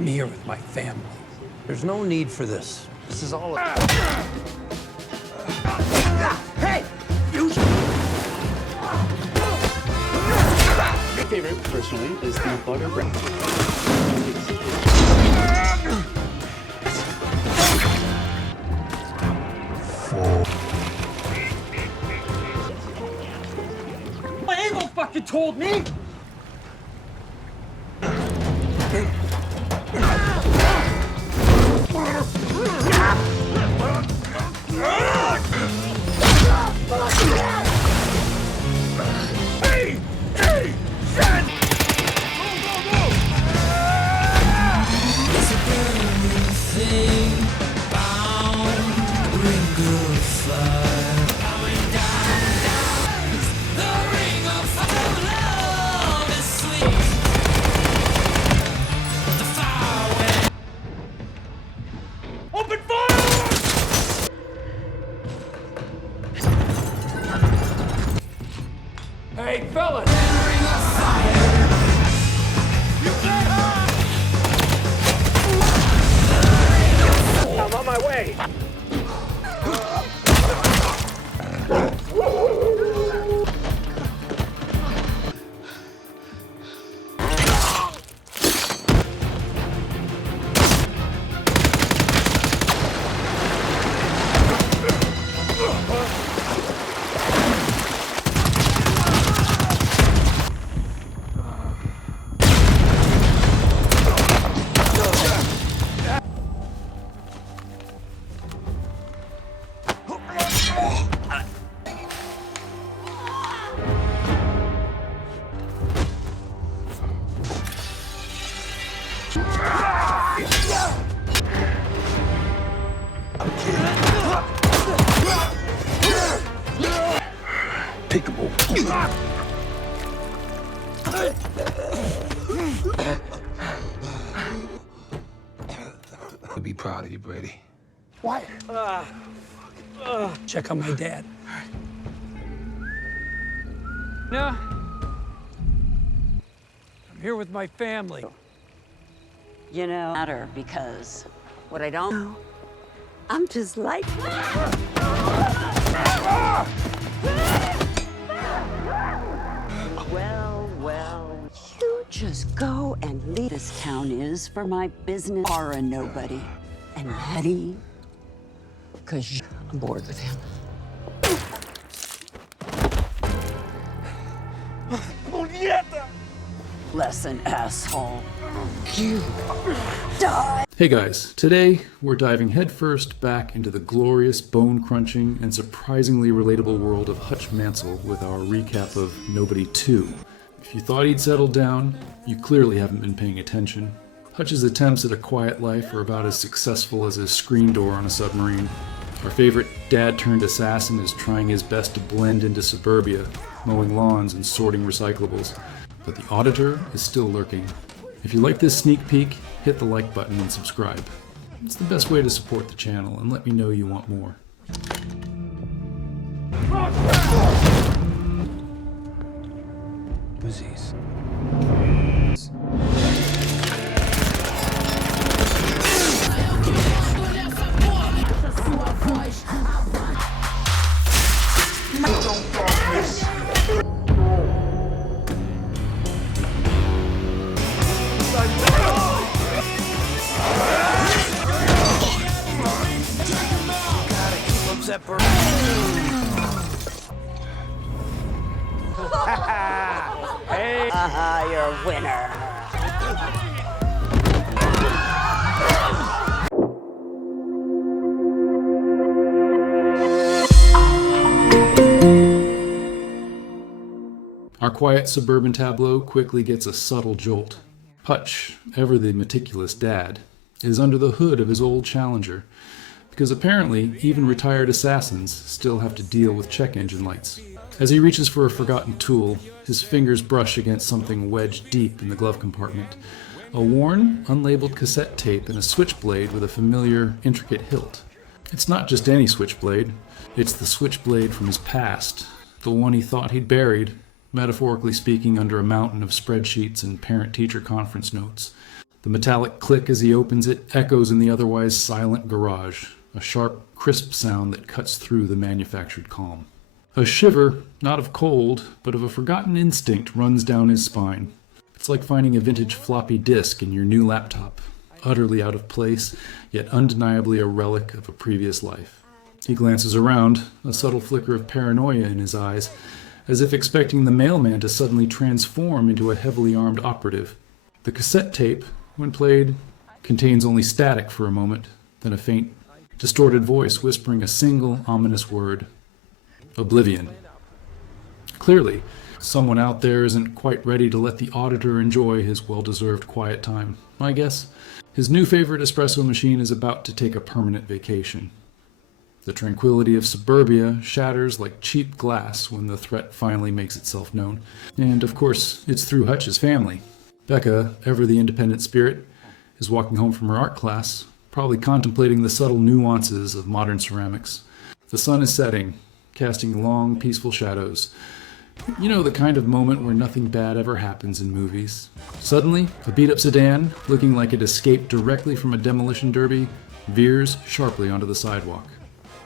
I'm here with my family. There's no need for this. This is all. Hey! You... My favorite, personally, is the butter bread. My ego fucking told me! Hey! Hey! Son! Go! It's a burning thing, bound, ring of fire, coming down. The ring of fire, love is sweet. The fire went. Open fire! Hey, fellas! Ring of fire. I'm on my way! Pickable. I'll be proud of you, Brady. What? Check on my dad. Yeah. I'm here with my family. You know, matter because what I don't know, I'm just like. Well, you just go and leave. This town is for my business. Are a nobody. And Hetty, because I'm bored with him. Lesson, asshole. You die. Hey guys, today we're diving headfirst back into the glorious, bone-crunching, and surprisingly relatable world of Hutch Mansell with our recap of Nobody 2. If you thought he'd settled down, you clearly haven't been paying attention. Hutch's attempts at a quiet life are about as successful as a screen door on a submarine. Our favorite dad-turned-assassin is trying his best to blend into suburbia, mowing lawns and sorting recyclables. But the Auditor is still lurking. If you like this sneak peek, hit the like button and subscribe. It's the best way to support the channel and let me know you want more. Uzis. Hey! You're a winner. Our quiet suburban tableau quickly gets a subtle jolt. Hutch, ever the meticulous dad, is under the hood of his old challenger, because apparently even retired assassins still have to deal with check engine lights. As he reaches for a forgotten tool, his fingers brush against something wedged deep in the glove compartment. A worn, unlabeled cassette tape and a switchblade with a familiar, intricate hilt. It's not just any switchblade, it's the switchblade from his past, the one he thought he'd buried, metaphorically speaking, under a mountain of spreadsheets and parent-teacher conference notes. The metallic click as he opens it echoes in the otherwise silent garage, a sharp, crisp sound that cuts through the manufactured calm. A shiver, not of cold, but of a forgotten instinct, runs down his spine. It's like finding a vintage floppy disk in your new laptop, utterly out of place, yet undeniably a relic of a previous life. He glances around, a subtle flicker of paranoia in his eyes, as if expecting the mailman to suddenly transform into a heavily armed operative. The cassette tape, when played, contains only static for a moment, then a faint, distorted voice whispering a single ominous word. Oblivion. Clearly, someone out there isn't quite ready to let the auditor enjoy his well-deserved quiet time. I guess his new favorite espresso machine is about to take a permanent vacation. The tranquility of suburbia shatters like cheap glass when the threat finally makes itself known. And, of course, it's through Hutch's family. Becca, ever the independent spirit, is walking home from her art class, probably contemplating the subtle nuances of modern ceramics. The sun is setting, casting long, peaceful shadows. You know, the kind of moment where nothing bad ever happens in movies. Suddenly, a beat-up sedan, looking like it escaped directly from a demolition derby, veers sharply onto the sidewalk.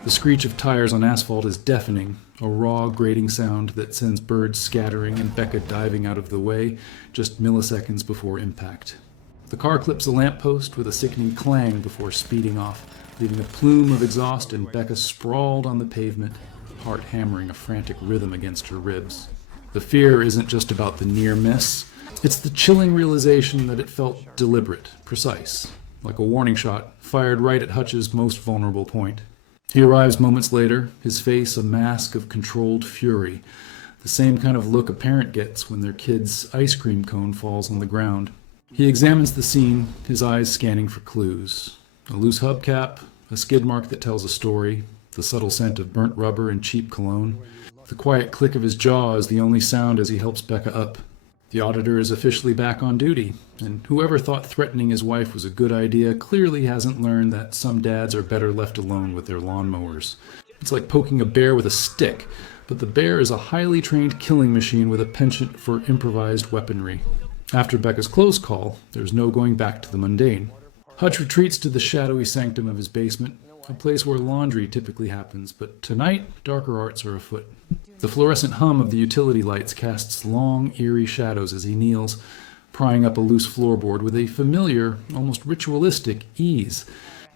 The screech of tires on asphalt is deafening, a raw, grating sound that sends birds scattering and Becca diving out of the way just milliseconds before impact. The car clips a lamppost with a sickening clang before speeding off, leaving a plume of exhaust and Becca sprawled on the pavement, heart hammering a frantic rhythm against her ribs. The fear isn't just about the near miss, it's the chilling realization that it felt deliberate, precise, like a warning shot fired right at Hutch's most vulnerable point. He arrives moments later, his face a mask of controlled fury, the same kind of look a parent gets when their kid's ice cream cone falls on the ground. He examines the scene, his eyes scanning for clues. A loose hubcap, a skid mark that tells a story, the subtle scent of burnt rubber and cheap cologne. The quiet click of his jaw is the only sound as he helps Becca up. The auditor is officially back on duty, and whoever thought threatening his wife was a good idea clearly hasn't learned that some dads are better left alone with their lawnmowers. It's like poking a bear with a stick, but the bear is a highly trained killing machine with a penchant for improvised weaponry. After Becca's close call, there's no going back to the mundane. Hutch retreats to the shadowy sanctum of his basement, a place where laundry typically happens, but tonight, darker arts are afoot. The fluorescent hum of the utility lights casts long, eerie shadows as he kneels, prying up a loose floorboard with a familiar, almost ritualistic ease.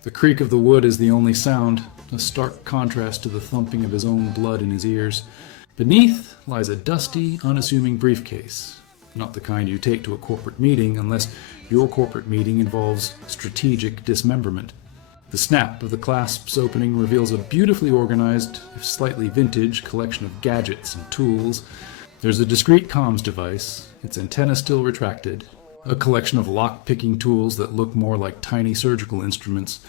The creak of the wood is the only sound, a stark contrast to the thumping of his own blood in his ears. Beneath lies a dusty, unassuming briefcase. Not the kind you take to a corporate meeting unless your corporate meeting involves strategic dismemberment. The snap of the clasp's opening reveals a beautifully organized, if slightly vintage, collection of gadgets and tools. There's a discreet comms device, its antenna still retracted, a collection of lock-picking tools that look more like tiny surgical instruments,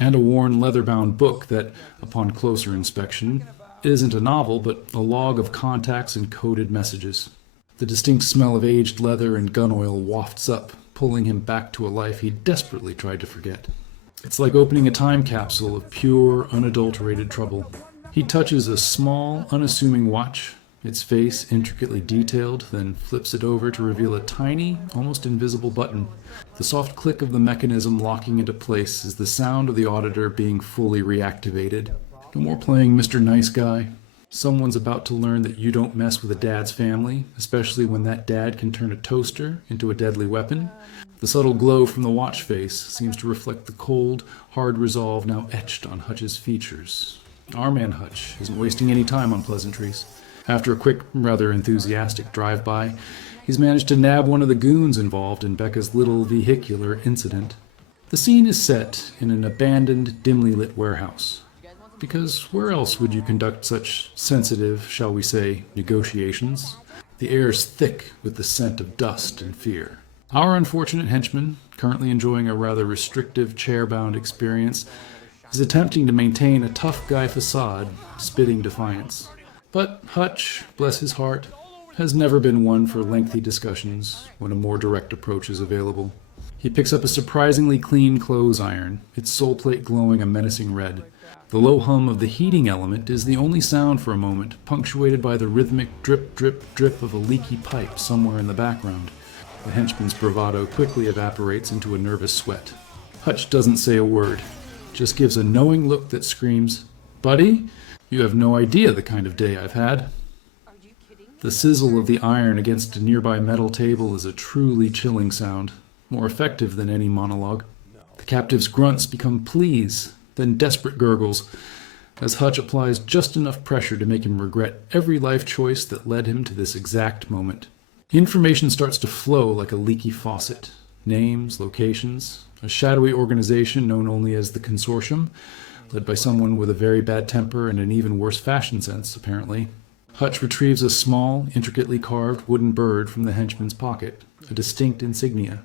and a worn leather-bound book that, upon closer inspection, isn't a novel but a log of contacts and coded messages. The distinct smell of aged leather and gun oil wafts up, pulling him back to a life he desperately tried to forget. It's like opening a time capsule of pure, unadulterated trouble. He touches a small, unassuming watch, its face intricately detailed, then flips it over to reveal a tiny, almost invisible button. The soft click of the mechanism locking into place is the sound of the auditor being fully reactivated. No more playing Mr. Nice Guy. Someone's about to learn that you don't mess with a dad's family, especially when that dad can turn a toaster into a deadly weapon. The subtle glow from the watch face seems to reflect the cold, hard resolve now etched on Hutch's features. Our man Hutch isn't wasting any time on pleasantries. After a quick, rather enthusiastic drive-by, he's managed to nab one of the goons involved in Becca's little vehicular incident. The scene is set in an abandoned, dimly lit warehouse. Because where else would you conduct such sensitive, shall we say, negotiations? The air's thick with the scent of dust and fear. Our unfortunate henchman, currently enjoying a rather restrictive chair-bound experience, is attempting to maintain a tough guy facade, spitting defiance. But Hutch, bless his heart, has never been one for lengthy discussions when a more direct approach is available. He picks up a surprisingly clean clothes iron, its sole plate glowing a menacing red. The low hum of the heating element is the only sound for a moment, punctuated by the rhythmic drip, drip, drip of a leaky pipe somewhere in the background. The henchman's bravado quickly evaporates into a nervous sweat. Hutch doesn't say a word, just gives a knowing look that screams, "Buddy, you have no idea the kind of day I've had." The sizzle of the iron against a nearby metal table is a truly chilling sound, more effective than any monologue. The captive's grunts become pleas, then desperate gurgles, as Hutch applies just enough pressure to make him regret every life choice that led him to this exact moment. Information starts to flow like a leaky faucet. Names, locations, a shadowy organization known only as the Consortium, led by someone with a very bad temper and an even worse fashion sense, apparently. Hutch retrieves a small, intricately carved wooden bird from the henchman's pocket, a distinct insignia.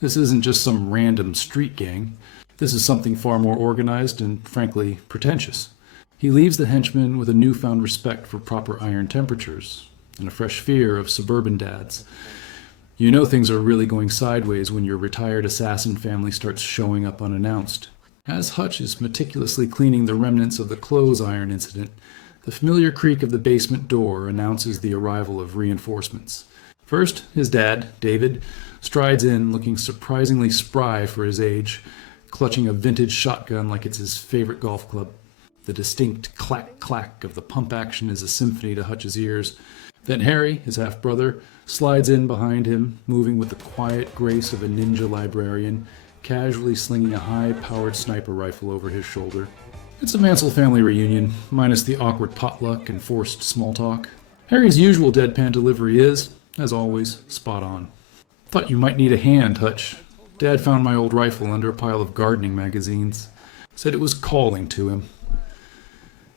This isn't just some random street gang. This is something far more organized and, frankly, pretentious. He leaves the henchman with a newfound respect for proper iron temperatures, and a fresh fear of suburban dads. You know things are really going sideways when your retired assassin family starts showing up unannounced. As Hutch is meticulously cleaning the remnants of the clothes iron incident, the familiar creak of the basement door announces the arrival of reinforcements. First, his dad, David, strides in looking surprisingly spry for his age, clutching a vintage shotgun like it's his favorite golf club. The distinct clack-clack of the pump action is a symphony to Hutch's ears. Then Harry, his half-brother, slides in behind him, moving with the quiet grace of a ninja librarian, casually slinging a high-powered sniper rifle over his shoulder. It's a Mansell family reunion, minus the awkward potluck and forced small talk. Harry's usual deadpan delivery is, as always, spot on. "Thought you might need a hand, Hutch. Dad found my old rifle under a pile of gardening magazines. Said it was calling to him."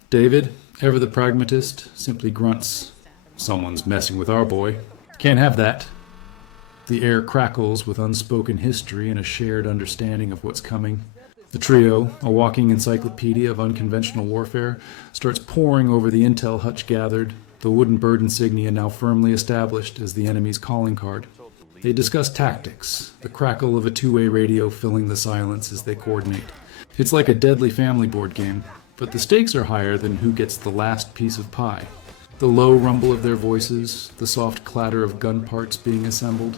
David, ever the pragmatist, simply grunts, "Someone's messing with our boy. Can't have that." The air crackles with unspoken history and a shared understanding of what's coming. The trio, a walking encyclopedia of unconventional warfare, starts poring over the intel Hutch gathered, the wooden bird insignia now firmly established as the enemy's calling card. They discuss tactics, the crackle of a two-way radio filling the silence as they coordinate. It's like a deadly family board game, but the stakes are higher than who gets the last piece of pie. The low rumble of their voices, the soft clatter of gun parts being assembled.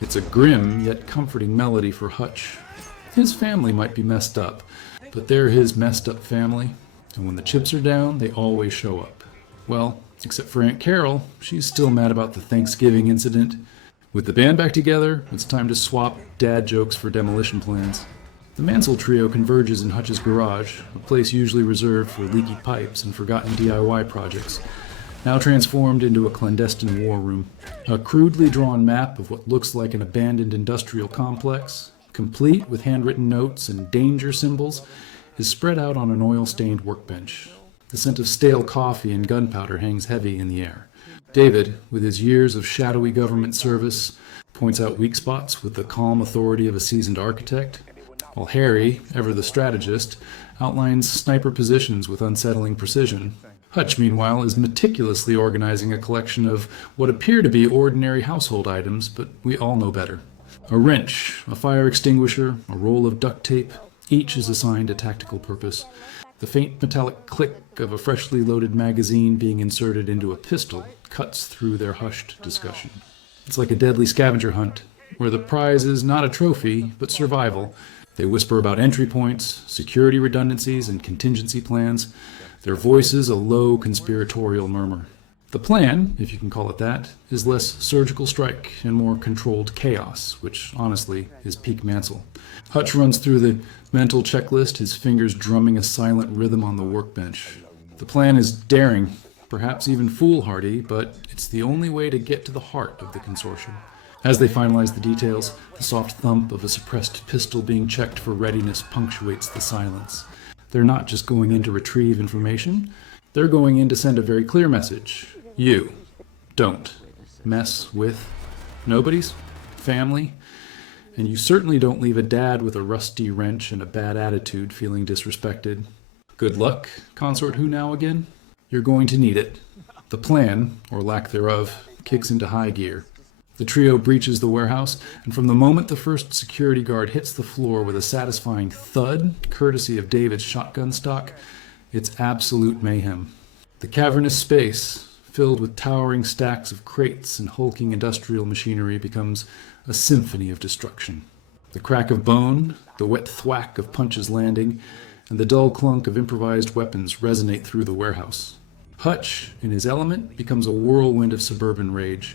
It's a grim yet comforting melody for Hutch. His family might be messed up, but they're his messed up family, and when the chips are down, they always show up. Well, except for Aunt Carol, she's still mad about the Thanksgiving incident. With the band back together, it's time to swap dad jokes for demolition plans. The Mansell trio converges in Hutch's garage, a place usually reserved for leaky pipes and forgotten DIY projects, now transformed into a clandestine war room. A crudely drawn map of what looks like an abandoned industrial complex, complete with handwritten notes and danger symbols, is spread out on an oil-stained workbench. The scent of stale coffee and gunpowder hangs heavy in the air. David, with his years of shadowy government service, points out weak spots with the calm authority of a seasoned architect, while Harry, ever the strategist, outlines sniper positions with unsettling precision. Hutch, meanwhile, is meticulously organizing a collection of what appear to be ordinary household items, but we all know better. A wrench, a fire extinguisher, a roll of duct tape, each is assigned a tactical purpose. The faint metallic click of a freshly loaded magazine being inserted into a pistol cuts through their hushed discussion. It's like a deadly scavenger hunt, where the prize is not a trophy, but survival. They whisper about entry points, security redundancies, and contingency plans, their voices a low conspiratorial murmur. The plan, if you can call it that, is less surgical strike and more controlled chaos, which, honestly, is peak Mansell. Hutch runs through the mental checklist, his fingers drumming a silent rhythm on the workbench. The plan is daring, perhaps even foolhardy, but it's the only way to get to the heart of the consortium. As they finalize the details, the soft thump of a suppressed pistol being checked for readiness punctuates the silence. They're not just going in to retrieve information, they're going in to send a very clear message. You don't mess with nobody's family, and you certainly don't leave a dad with a rusty wrench and a bad attitude feeling disrespected. Good luck, Consort Who Now again? You're going to need it. The plan, or lack thereof, kicks into high gear. The trio breaches the warehouse, and from the moment the first security guard hits the floor with a satisfying thud, courtesy of David's shotgun stock, it's absolute mayhem. The cavernous space, filled with towering stacks of crates and hulking industrial machinery, becomes a symphony of destruction. The crack of bone, the wet thwack of punches landing, and the dull clunk of improvised weapons resonate through the warehouse. Hutch, in his element, becomes a whirlwind of suburban rage.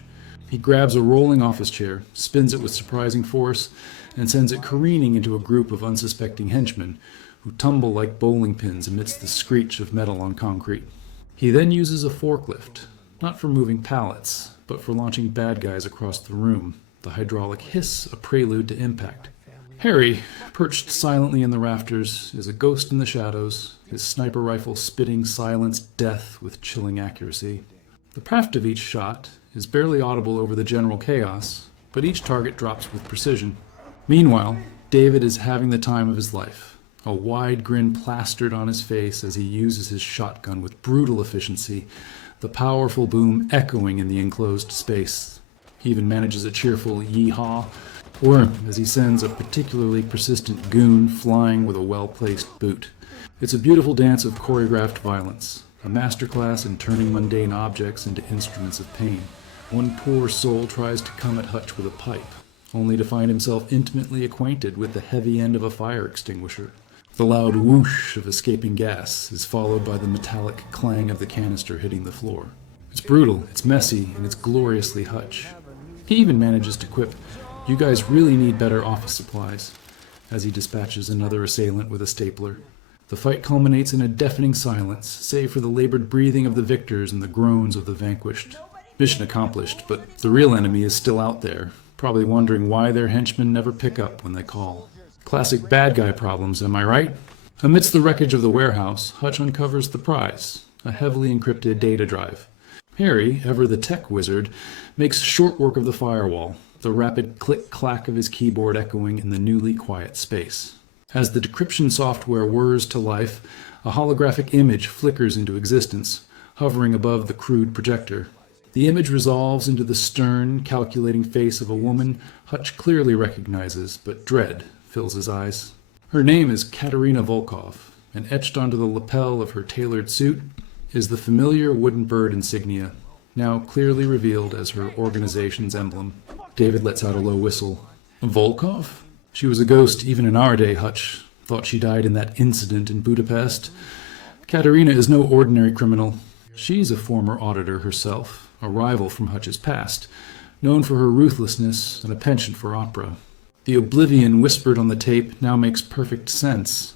He grabs a rolling office chair, spins it with surprising force, and sends it careening into a group of unsuspecting henchmen, who tumble like bowling pins amidst the screech of metal on concrete. He then uses a forklift, not for moving pallets, but for launching bad guys across the room, the hydraulic hiss a prelude to impact. Harry, perched silently in the rafters, is a ghost in the shadows, his sniper rifle spitting silenced death with chilling accuracy. The craft of each shot is barely audible over the general chaos, but each target drops with precision. Meanwhile, David is having the time of his life, a wide grin plastered on his face as he uses his shotgun with brutal efficiency, the powerful boom echoing in the enclosed space. He even manages a cheerful yee-haw, or as he sends a particularly persistent goon flying with a well-placed boot. It's a beautiful dance of choreographed violence, a masterclass in turning mundane objects into instruments of pain. One poor soul tries to come at Hutch with a pipe, only to find himself intimately acquainted with the heavy end of a fire extinguisher. The loud whoosh of escaping gas is followed by the metallic clang of the canister hitting the floor. It's brutal, it's messy, and it's gloriously Hutch. He even manages to quip, "You guys really need better office supplies," as he dispatches another assailant with a stapler. The fight culminates in a deafening silence, save for the labored breathing of the victors and the groans of the vanquished. Mission accomplished, but the real enemy is still out there, probably wondering why their henchmen never pick up when they call. Classic bad guy problems, am I right? Amidst the wreckage of the warehouse, Hutch uncovers the prize, a heavily encrypted data drive. Harry, ever the tech wizard, makes short work of the firewall, the rapid click-clack of his keyboard echoing in the newly quiet space. As the decryption software whirs to life, a holographic image flickers into existence, hovering above the crude projector. The image resolves into the stern, calculating face of a woman Hutch clearly recognizes, but dread fills his eyes. Her name is Katerina Volkov, and etched onto the lapel of her tailored suit is the familiar wooden bird insignia, now clearly revealed as her organization's emblem. David lets out a low whistle. Volkov? She was a ghost even in our day, Hutch. Thought she died in that incident in Budapest. Katerina is no ordinary criminal. She's a former auditor herself, a rival from Hutch's past, known for her ruthlessness and a penchant for opera. The oblivion whispered on the tape now makes perfect sense.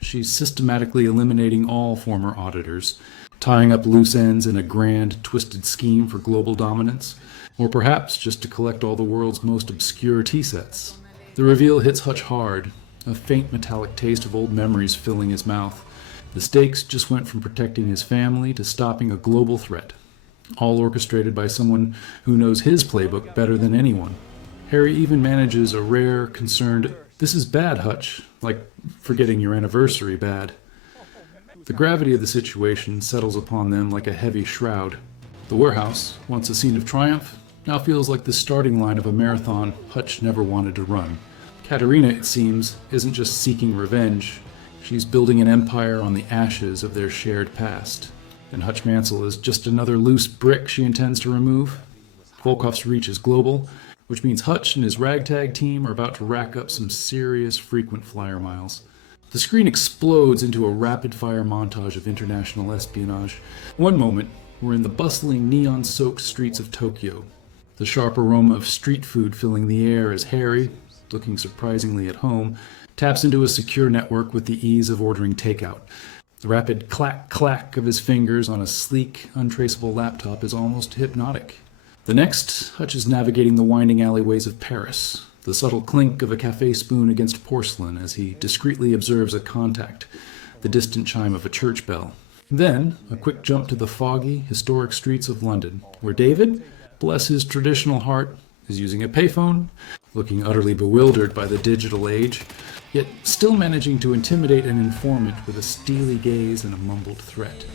She's systematically eliminating all former auditors, tying up loose ends in a grand, twisted scheme for global dominance, or perhaps just to collect all the world's most obscure T-sets. The reveal hits Hutch hard, a faint metallic taste of old memories filling his mouth. The stakes just went from protecting his family to stopping a global threat, all orchestrated by someone who knows his playbook better than anyone. Harry even manages a rare, concerned, "This is bad, Hutch," like forgetting your anniversary bad. The gravity of the situation settles upon them like a heavy shroud. The warehouse, once a scene of triumph, now feels like the starting line of a marathon Hutch never wanted to run. Katerina, it seems, isn't just seeking revenge. She's building an empire on the ashes of their shared past. And Hutch Mansell is just another loose brick she intends to remove. Volkov's reach is global, which means Hutch and his ragtag team are about to rack up some serious frequent flyer miles. The screen explodes into a rapid-fire montage of international espionage. One moment, we're in the bustling, neon-soaked streets of Tokyo. The sharp aroma of street food filling the air as Harry, looking surprisingly at home, taps into a secure network with the ease of ordering takeout. The rapid clack-clack of his fingers on a sleek, untraceable laptop is almost hypnotic. The next, Hutch is navigating the winding alleyways of Paris, the subtle clink of a cafe spoon against porcelain as he discreetly observes a contact, the distant chime of a church bell. Then, a quick jump to the foggy, historic streets of London, where David, bless his traditional heart, is using a payphone, looking utterly bewildered by the digital age, yet still managing to intimidate an informant with a steely gaze and a mumbled threat.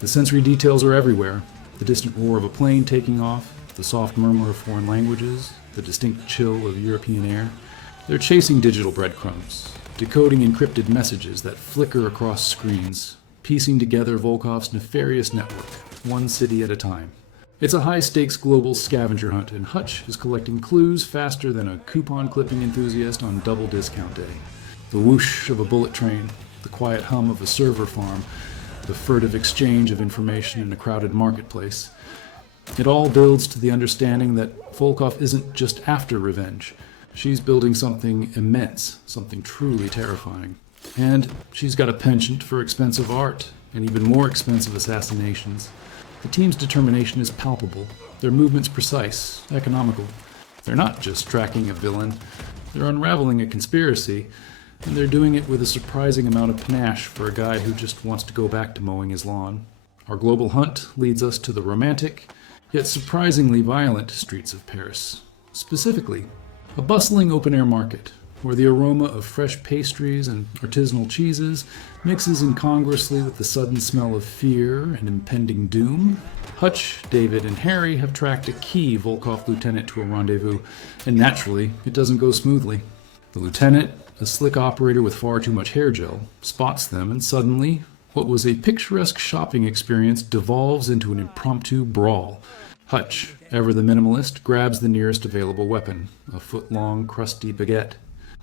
The sensory details are everywhere, the distant roar of a plane taking off, the soft murmur of foreign languages, the distinct chill of European air. They're chasing digital breadcrumbs, decoding encrypted messages that flicker across screens, piecing together Volkov's nefarious network, one city at a time. It's a high-stakes global scavenger hunt, and Hutch is collecting clues faster than a coupon-clipping enthusiast on double discount day. The whoosh of a bullet train, the quiet hum of a server farm, the furtive exchange of information in a crowded marketplace. It all builds to the understanding that Volkov isn't just after revenge. She's building something immense, something truly terrifying. And she's got a penchant for expensive art, and even more expensive assassinations. The team's determination is palpable, their movements precise, economical. They're not just tracking a villain, they're unraveling a conspiracy, and they're doing it with a surprising amount of panache for a guy who just wants to go back to mowing his lawn. Our global hunt leads us to the romantic, yet surprisingly violent streets of Paris. Specifically, a bustling open-air market, where the aroma of fresh pastries and artisanal cheeses mixes incongruously with the sudden smell of fear and impending doom. Hutch, David, and Harry have tracked a key Volkov lieutenant to a rendezvous, and naturally, it doesn't go smoothly. The lieutenant, a slick operator with far too much hair gel, spots them, and suddenly, what was a picturesque shopping experience devolves into an impromptu brawl. Hutch, ever the minimalist, grabs the nearest available weapon, a foot-long, crusty baguette.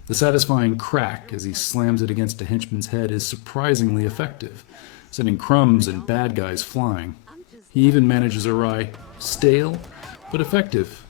The satisfying crack as he slams it against a henchman's head is surprisingly effective, sending crumbs and bad guys flying. He even manages a wry, stale, but effective.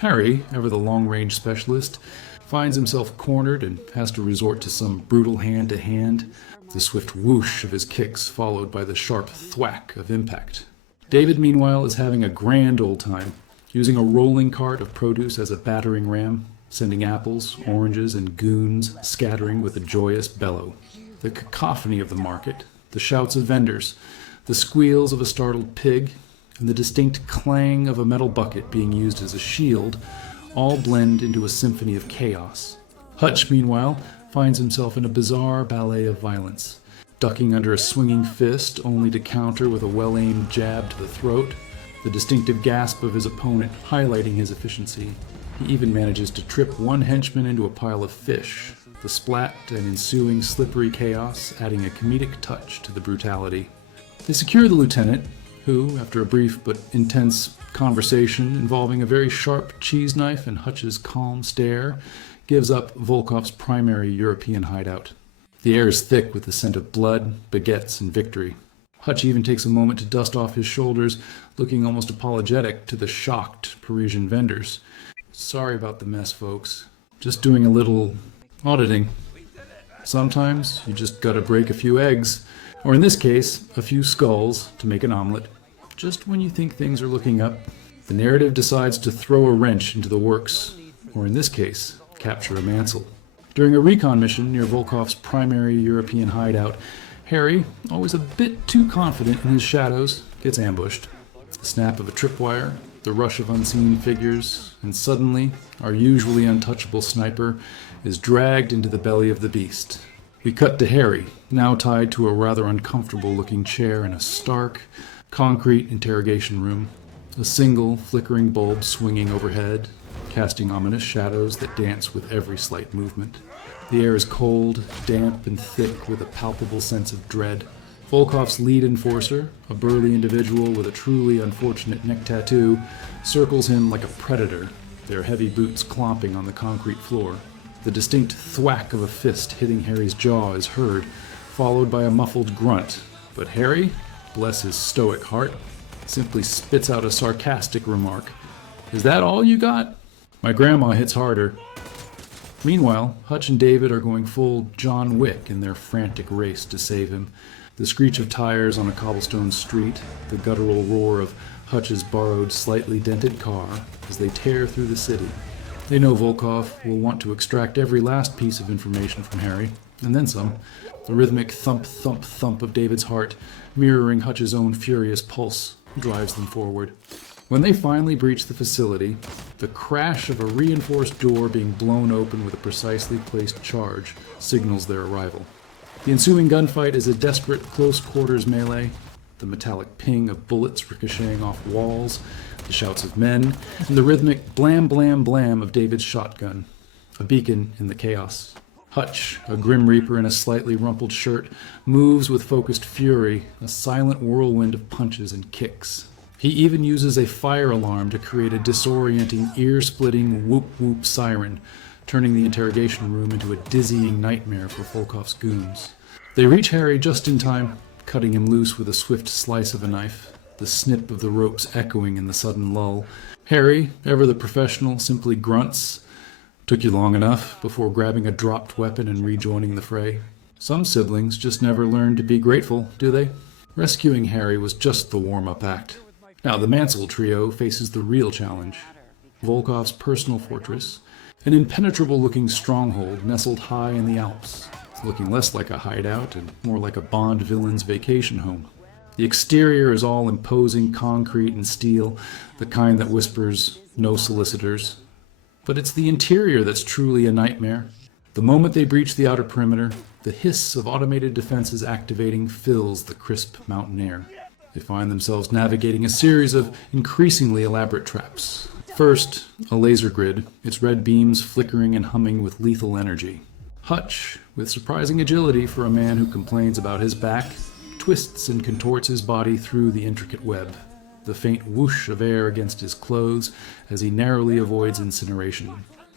Harry, ever the long-range specialist, finds himself cornered and has to resort to some brutal hand-to-hand, the swift whoosh of his kicks followed by the sharp thwack of impact. David, meanwhile, is having a grand old time, using a rolling cart of produce as a battering ram, sending apples, oranges, and goons scattering with a joyous bellow. The cacophony of the market, the shouts of vendors, the squeals of a startled pig, and the distinct clang of a metal bucket being used as a shield all blend into a symphony of chaos. Hutch, meanwhile, finds himself in a bizarre ballet of violence, ducking under a swinging fist only to counter with a well-aimed jab to the throat, the distinctive gasp of his opponent highlighting his efficiency. He even manages to trip one henchman into a pile of fish, the splat and ensuing slippery chaos adding a comedic touch to the brutality. They secure the lieutenant, who, after a brief but intense conversation involving a very sharp cheese knife and Hutch's calm stare, gives up Volkov's primary European hideout. The air is thick with the scent of blood, baguettes, and victory. Hutch even takes a moment to dust off his shoulders, looking almost apologetic to the shocked Parisian vendors. Sorry about the mess, folks. Just doing a little auditing. Sometimes you just gotta break a few eggs, or in this case, a few skulls to make an omelet. Just when you think things are looking up, the narrative decides to throw a wrench into the works, or in this case, capture a Mansell. During a recon mission near Volkov's primary European hideout, Harry, always a bit too confident in his shadows, gets ambushed. The snap of a tripwire, the rush of unseen figures, and suddenly, our usually untouchable sniper is dragged into the belly of the beast. We cut to Harry, now tied to a rather uncomfortable-looking chair in a stark, concrete interrogation room, a single flickering bulb swinging overhead, casting ominous shadows that dance with every slight movement. The air is cold, damp, and thick with a palpable sense of dread. Volkov's lead enforcer, a burly individual with a truly unfortunate neck tattoo, circles him like a predator, their heavy boots clomping on the concrete floor. The distinct thwack of a fist hitting Harry's jaw is heard, followed by a muffled grunt. But Harry, bless his stoic heart, simply spits out a sarcastic remark. "Is that all you got?" My grandma hits harder. Meanwhile, Hutch and David are going full John Wick in their frantic race to save him. The screech of tires on a cobblestone street, the guttural roar of Hutch's borrowed, slightly dented car as they tear through the city. They know Volkov will want to extract every last piece of information from Harry, and then some. The rhythmic thump, thump, thump of David's heart, mirroring Hutch's own furious pulse, drives them forward. When they finally breach the facility, the crash of a reinforced door being blown open with a precisely placed charge signals their arrival. The ensuing gunfight is a desperate close-quarters melee, the metallic ping of bullets ricocheting off walls, the shouts of men, and the rhythmic blam blam blam of David's shotgun, a beacon in the chaos. Hutch, a grim reaper in a slightly rumpled shirt, moves with focused fury, a silent whirlwind of punches and kicks. He even uses a fire alarm to create a disorienting, ear-splitting whoop-whoop siren, turning the interrogation room into a dizzying nightmare for Volkov's goons. They reach Harry just in time, cutting him loose with a swift slice of a knife, the snip of the ropes echoing in the sudden lull. Harry, ever the professional, simply grunts. "Took you long enough," before grabbing a dropped weapon and rejoining the fray. Some siblings just never learn to be grateful, do they? Rescuing Harry was just the warm-up act. Now the Mansell trio faces the real challenge. Volkov's personal fortress, an impenetrable-looking stronghold nestled high in the Alps, looking less like a hideout and more like a Bond villain's vacation home. The exterior is all imposing concrete and steel, the kind that whispers, "No solicitors." But it's the interior that's truly a nightmare. The moment they breach the outer perimeter, the hiss of automated defenses activating fills the crisp mountain air. They find themselves navigating a series of increasingly elaborate traps. First, a laser grid, its red beams flickering and humming with lethal energy. Hutch, with surprising agility for a man who complains about his back, twists and contorts his body through the intricate web, the faint whoosh of air against his clothes as he narrowly avoids incineration.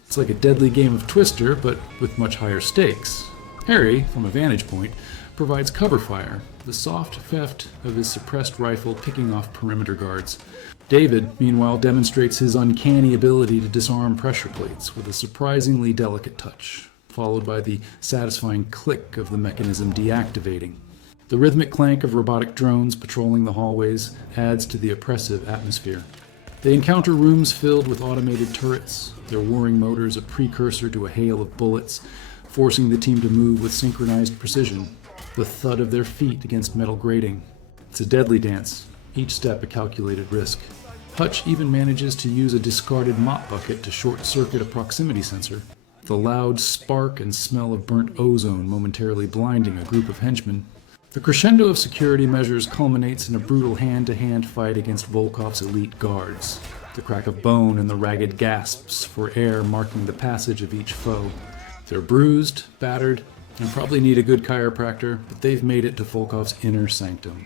It's like a deadly game of Twister, but with much higher stakes. Harry, from a vantage point, provides cover fire, the soft theft of his suppressed rifle picking off perimeter guards. David, meanwhile, demonstrates his uncanny ability to disarm pressure plates with a surprisingly delicate touch, followed by the satisfying click of the mechanism deactivating. The rhythmic clank of robotic drones patrolling the hallways adds to the oppressive atmosphere. They encounter rooms filled with automated turrets, their whirring motors a precursor to a hail of bullets, forcing the team to move with synchronized precision, the thud of their feet against metal grating. It's a deadly dance, each step a calculated risk. Hutch even manages to use a discarded mop bucket to short-circuit a proximity sensor, the loud spark and smell of burnt ozone momentarily blinding a group of henchmen. The crescendo of security measures culminates in a brutal hand-to-hand fight against Volkov's elite guards, the crack of bone and the ragged gasps for air marking the passage of each foe. They're bruised, battered, and probably need a good chiropractor, but they've made it to Volkov's inner sanctum.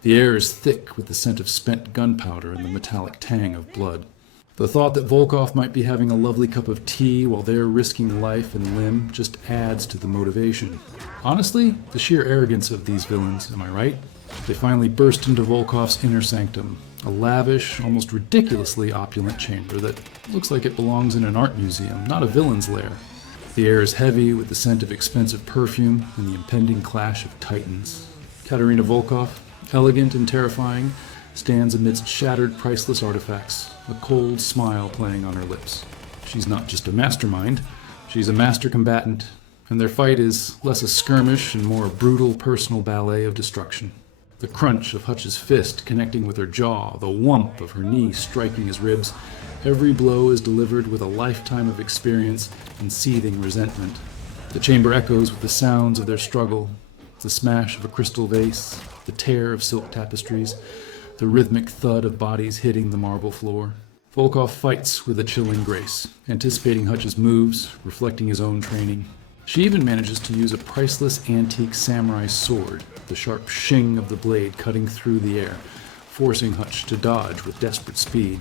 The air is thick with the scent of spent gunpowder and the metallic tang of blood. The thought that Volkov might be having a lovely cup of tea while they're risking life and limb just adds to the motivation. Honestly, the sheer arrogance of these villains, am I right? They finally burst into Volkov's inner sanctum, a lavish, almost ridiculously opulent chamber that looks like it belongs in an art museum, not a villain's lair. The air is heavy with the scent of expensive perfume and the impending clash of titans. Katerina Volkov, elegant and terrifying, stands amidst shattered priceless artifacts, a cold smile playing on her lips. She's not just a mastermind, she's a master combatant, and their fight is less a skirmish and more a brutal personal ballet of destruction. The crunch of Hutch's fist connecting with her jaw, the whump of her knee striking his ribs, every blow is delivered with a lifetime of experience and seething resentment. The chamber echoes with the sounds of their struggle, the smash of a crystal vase, the tear of silk tapestries, the rhythmic thud of bodies hitting the marble floor. Volkov fights with a chilling grace, anticipating Hutch's moves, reflecting his own training. She even manages to use a priceless antique samurai sword, the sharp shing of the blade cutting through the air, forcing Hutch to dodge with desperate speed.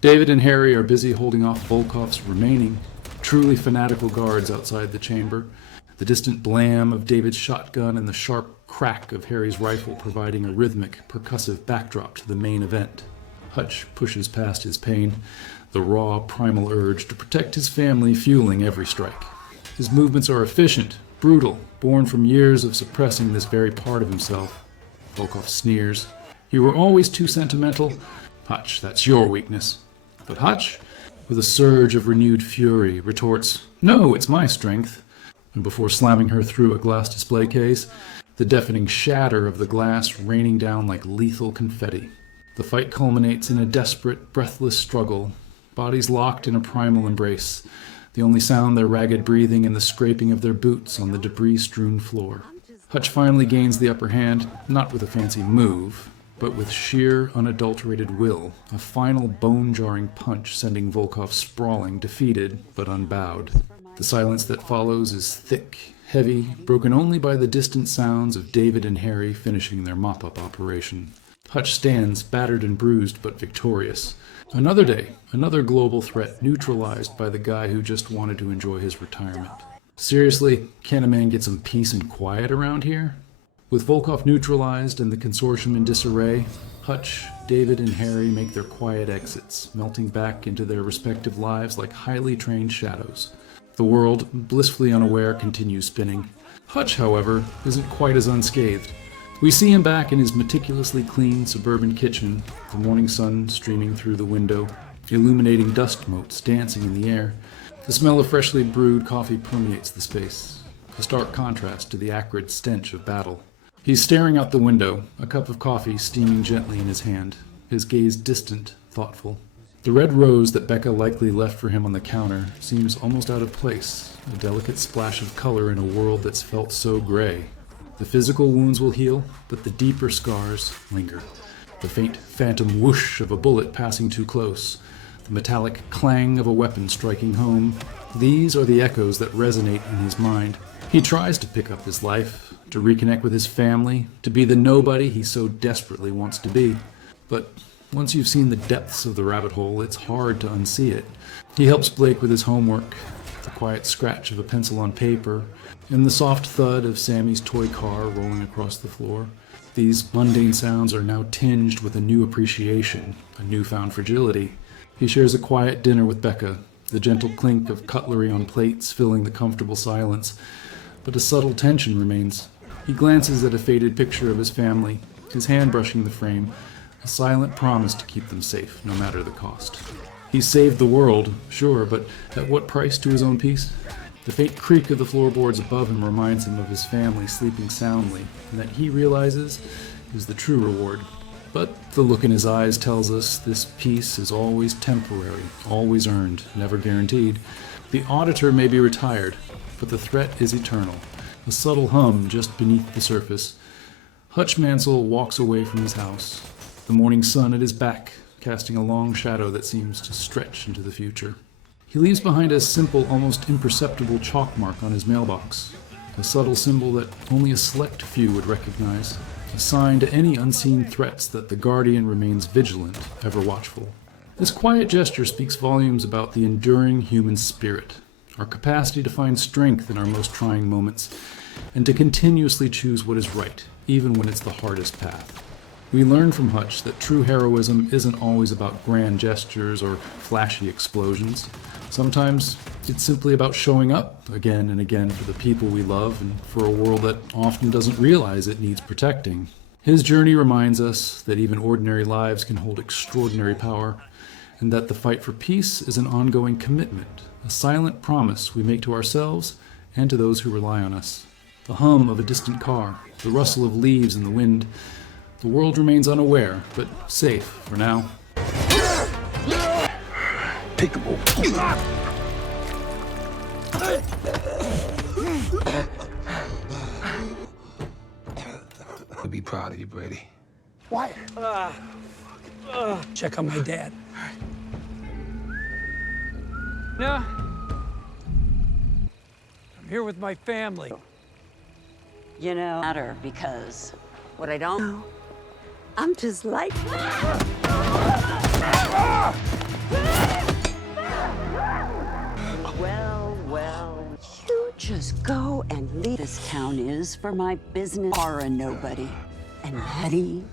David and Harry are busy holding off Volkov's remaining, truly fanatical guards outside the chamber, the distant blam of David's shotgun and the sharp crack of Harry's rifle providing a rhythmic, percussive backdrop to the main event. Hutch pushes past his pain, the raw, primal urge to protect his family fueling every strike. His movements are efficient, brutal, born from years of suppressing this very part of himself. Volkov sneers. "You were always too sentimental. Hutch, that's your weakness." But Hutch, with a surge of renewed fury, retorts, "No, it's my strength." And before slamming her through a glass display case, the deafening shatter of the glass raining down like lethal confetti. The fight culminates in a desperate, breathless struggle, bodies locked in a primal embrace, the only sound their ragged breathing and the scraping of their boots on the debris-strewn floor. Hutch finally gains the upper hand, not with a fancy move, but with sheer, unadulterated will, a final bone-jarring punch sending Volkov sprawling, defeated but unbowed. The silence that follows is thick, heavy, broken only by the distant sounds of David and Harry finishing their mop-up operation. Hutch stands, battered and bruised, but victorious. Another day, another global threat neutralized by the guy who just wanted to enjoy his retirement. Seriously, can a man get some peace and quiet around here? With Volkov neutralized and the consortium in disarray, Hutch, David, and Harry make their quiet exits, melting back into their respective lives like highly trained shadows. The world, blissfully unaware, continues spinning. Hutch, however, isn't quite as unscathed. We see him back in his meticulously clean suburban kitchen, the morning sun streaming through the window, illuminating dust motes dancing in the air. The smell of freshly brewed coffee permeates the space, a stark contrast to the acrid stench of battle. He's staring out the window, a cup of coffee steaming gently in his hand, his gaze distant, thoughtful. The red rose that Becca likely left for him on the counter seems almost out of place, a delicate splash of color in a world that's felt so gray. The physical wounds will heal, but the deeper scars linger. The faint phantom whoosh of a bullet passing too close, the metallic clang of a weapon striking home, these are the echoes that resonate in his mind. He tries to pick up his life, to reconnect with his family, to be the nobody he so desperately wants to be. But once you've seen the depths of the rabbit hole, it's hard to unsee it. He helps Blake with his homework, the quiet scratch of a pencil on paper, and the soft thud of Sammy's toy car rolling across the floor. These mundane sounds are now tinged with a new appreciation, a newfound fragility. He shares a quiet dinner with Becca, the gentle clink of cutlery on plates filling the comfortable silence. But a subtle tension remains. He glances at a faded picture of his family, his hand brushing the frame, a silent promise to keep them safe, no matter the cost. He's saved the world, sure, but at what price to his own peace? The faint creak of the floorboards above him reminds him of his family sleeping soundly, and that he realizes is the true reward. But the look in his eyes tells us this peace is always temporary, always earned, never guaranteed. The auditor may be retired, but the threat is eternal, a subtle hum just beneath the surface. Hutch Mansell walks away from his house, the morning sun at his back, casting a long shadow that seems to stretch into the future. He leaves behind a simple, almost imperceptible chalk mark on his mailbox, a subtle symbol that only a select few would recognize, a sign to any unseen threats that the Guardian remains vigilant, ever watchful. This quiet gesture speaks volumes about the enduring human spirit, our capacity to find strength in our most trying moments, and to continuously choose what is right, even when it's the hardest path. We learn from Hutch that true heroism isn't always about grand gestures or flashy explosions. Sometimes it's simply about showing up again and again for the people we love and for a world that often doesn't realize it needs protecting. His journey reminds us that even ordinary lives can hold extraordinary power, and that the fight for peace is an ongoing commitment, a silent promise we make to ourselves and to those who rely on us. The hum of a distant car, the rustle of leaves in the wind. The world remains unaware, but safe for now. Take the ball. I'll be proud of you, Brady. Why? Check on my dad. No. I'm here with my family. You know, matter because what I don't know, I'm just like. Well, you just go and leave. This town is for my business are a nobody. And Hetty,